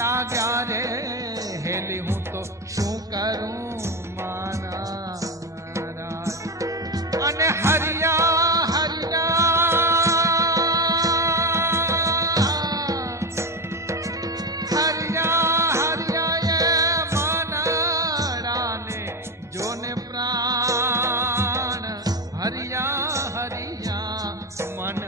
લાગ્યા રે હેલી હું તો શું કરું માના રાજ અને હરિયા हरिया हरिया मन